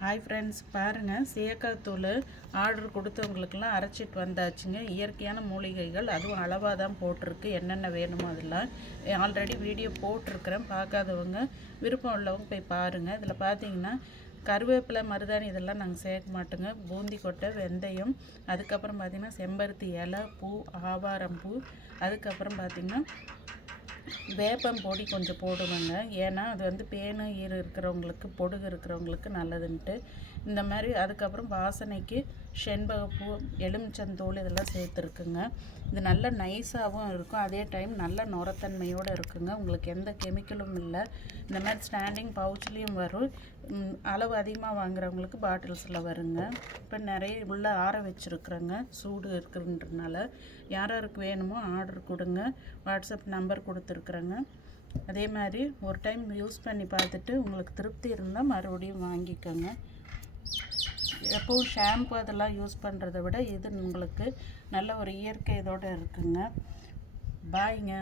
Hi friends பாருங்கள் சேக்காத்தூள் order கொடுத்தவங்களுக்கெல்லாம் அரைச்சிட்டு வந்தாச்சுங்க. இயற்கையான மூலிகைகள் அதுவும் அளவாக தான் போட்டிருக்கு. என்னென்ன வேணுமோ அதெல்லாம் ஆல்ரெடி வீடியோ போட்டிருக்கிறேன். பார்க்காதவங்க விருப்பம் உள்ளவங்க போய் பாருங்கள் இதில் பார்த்தீங்கன்னா கருவேப்பிலை மருதாணி இதெல்லாம் நாங்கள் சேர்க்க மாட்டோங்க. பூந்தி கொட்டை வெந்தயம் அதுக்கப்புறம் பார்த்திங்கன்னா செம்பருத்தி இலை பூ ஆவாரம் பூ அதுக்கப்புறம் பார்த்திங்கன்னா வேப்பம் பொடி கொஞ்சம் போடுவேங்க. ஏன்னா அது வந்து பேனு ஈர் இருக்கிறவங்களுக்கு பொடுகு இருக்கிறவங்களுக்கு நல்லதுன்ட்டு. இந்த மாதிரி அதுக்கப்புறம் வாசனைக்கு செண்பகப்பூ எலுமிச்சந்தூள் இதெல்லாம் சேர்த்துருக்குங்க. இது நல்ல நைஸாகவும் இருக்கும். அதே டைம் நல்ல நுரத்தன்மையோடு இருக்குங்க. உங்களுக்கு எந்த கெமிக்கலும் இல்லை. இந்த மாதிரி ஸ்டாண்டிங் பவுச்லேயும் வரும். அளவு அதிகமாக வாங்குறவங்களுக்கு பாட்டில்ஸில் வருங்க. இப்போ நிறைய உள்ளே ஆற வச்சுருக்குறேங்க. சூடு இருக்குன்றதுனால யார் யாருக்கு வேணுமோ ஆர்டர் கொடுங்க. வாட்ஸ்அப் நம்பர் கொடுத்துருக்குறேங்க அதே மாதிரி ஒரு டைம் யூஸ் பண்ணி பார்த்துட்டு உங்களுக்கு திருப்தி இருந்தால் மறுபடியும் வாங்கிக்கோங்க. எப்பவும் ஷாம்பு அதெல்லாம் யூஸ் பண்ணுறத விட இது உங்களுக்கு நல்ல ஒரு இயற்கை இதோடு இருக்குங்க. பாய்ங்க.